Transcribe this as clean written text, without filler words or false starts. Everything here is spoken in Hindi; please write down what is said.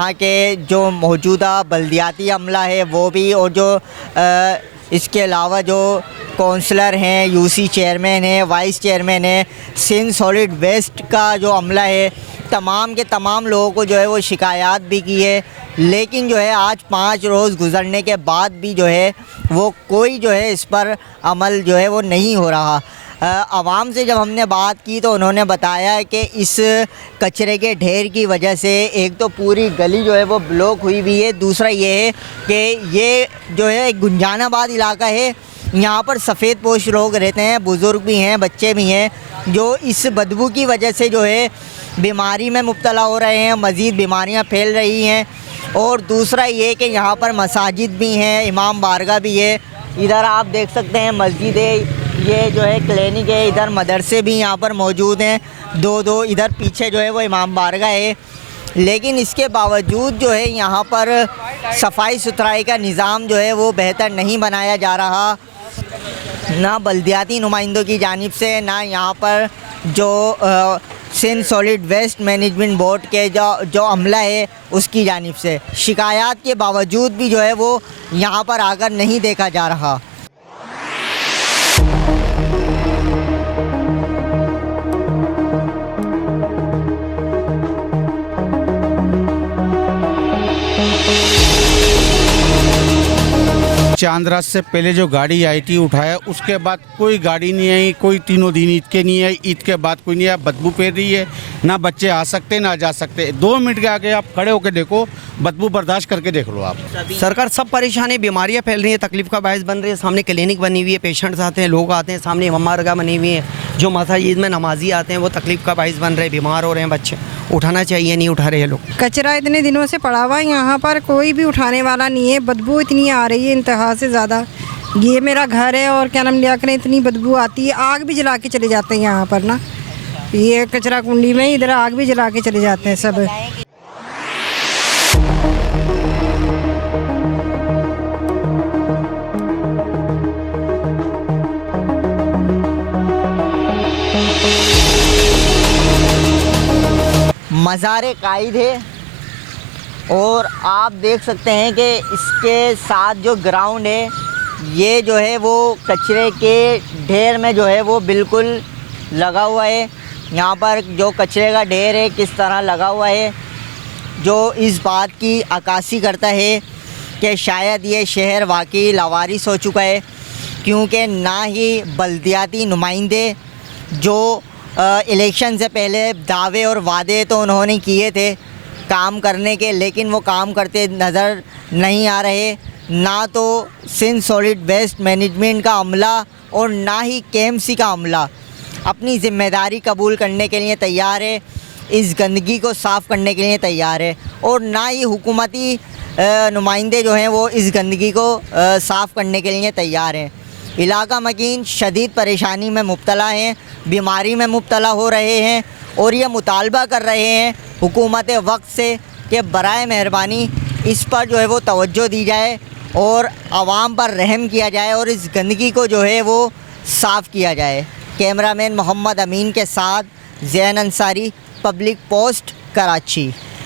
यहाँ के जो मौजूदा बल्दियाती अमला है वो भी, और जो इसके अलावा जो काउंसलर हैं, यूसी चेयरमैन हैं, वाइस चेयरमैन हैं, सिंध सॉलिड वेस्ट का जो अमला है, तमाम के तमाम लोगों को जो है वो शिकायत भी की है, लेकिन जो है आज 5 रोज़ गुजरने के बाद भी जो है वो कोई जो है इस पर अमल जो है वो नहीं हो रहा। आवाम से जब हमने बात की तो उन्होंने बताया कि इस कचरे के ढेर की वजह से एक तो पूरी गली जो है वो ब्लॉक हुई हुई है, दूसरा ये है कि ये जो है एक गुंजानाबाद इलाका है, यहाँ पर सफ़ेद पोश लोग रहते हैं, बुज़ुर्ग भी हैं, बच्चे भी हैं, जो इस बदबू की वजह से जो है बीमारी में मुब्तला हो रहे हैं, मज़ीद बीमारियाँ फैल रही हैं। और दूसरा ये कि यहाँ पर मसाजिद भी हैं, इमाम बारगाह भी है, इधर आप देख सकते हैं मस्जिद है, ये जो है क्लिनिक है, इधर मदरसे भी यहाँ पर मौजूद हैं, दो इधर पीछे जो है वो इमाम बारगाह है। लेकिन इसके बावजूद जो है यहाँ पर सफाई सुथराई का निज़ाम जो है वो बेहतर नहीं बनाया जा रहा, ना बल्दियाती नुमाइंदों की जानिब से, ना यहाँ पर जो Sindh solid waste management board के जो अमला है उसकी जानिब से। शिकायत के बावजूद भी जो है वो यहाँ पर आकर नहीं देखा जा रहा। चांद से पहले जो गाड़ी आई थी उठाया, उसके बाद कोई गाड़ी नहीं आई, कोई तीनों दिन ईद के नहीं आई, ईद के बाद कोई नहीं आया। बदबू फैल रही है, ना बच्चे आ सकते ना जा सकते। 2 मिनट के आगे आप खड़े होकर देखो, बदबू बर्दाश्त करके देख लो आप। सरकार सब परेशान है, बीमारियाँ फैल रही हैं, तकलीफ का बायस बन रही है। सामने क्लिनिक बनी हुई है, पेशेंट्स आते हैं, लोग आते हैं, सामने इमामबारगाह बनी हुई है, जो मसाजिद में नमाजी आते हैं वो तकलीफ का बायस बन रहे हैं, बीमार हो रहे हैं बच्चे। उठाना चाहिए, नहीं उठा रहे हैं लोग। कचरा इतने दिनों से पड़ा हुआ है, यहाँ पर कोई भी उठाने वाला नहीं है। बदबू इतनी आ रही है इंतहा से ज़्यादा। ये मेरा घर है और क्या नाम लिया करें, इतनी बदबू आती है। आग भी जला के चले जाते हैं यहाँ पर ना, ये कचरा कुंडी में इधर आग भी जला के चले जाते हैं सब। मज़ार कायद है और आप देख सकते हैं कि इसके साथ जो ग्राउंड है ये जो है वो कचरे के ढेर में जो है वो बिल्कुल लगा हुआ है। यहाँ पर जो कचरे का ढेर है किस तरह लगा हुआ है, जो इस बात की अक्कासी करता है कि शायद ये शहर वाकई लावारिस हो चुका है, क्योंकि ना ही बल्दियाती नुमाइंदे जो इलेक्शन से पहले दावे और वादे तो उन्होंने किए थे काम करने के, लेकिन वो काम करते नज़र नहीं आ रहे। ना तो सिंध सॉलिड वेस्ट मैनेजमेंट का अमला और ना ही केएमसी का अमला अपनी ज़िम्मेदारी कबूल करने के लिए तैयार है, इस गंदगी को साफ़ करने के लिए तैयार है, और ना ही हुकूमती नुमाइंदे जो हैं वो इस गंदगी को साफ़ करने के लिए तैयार हैं। इलाका मकीन शदीद परेशानी में मुब्तला हैं, बीमारी में मुब्तला हो रहे हैं, और ये मुतालबा कर रहे हैं हुकूमत वक्त से कि बराए मेहरबानी इस पर जो है वो तवज्जो दी जाए और आवाम पर रहम किया जाए और इस गंदगी को जो है वो साफ़ किया जाए। कैमरामैन मोहम्मद अमीन के साथ ज़ैन अंसारी, पब्लिक पोस्ट, कराची।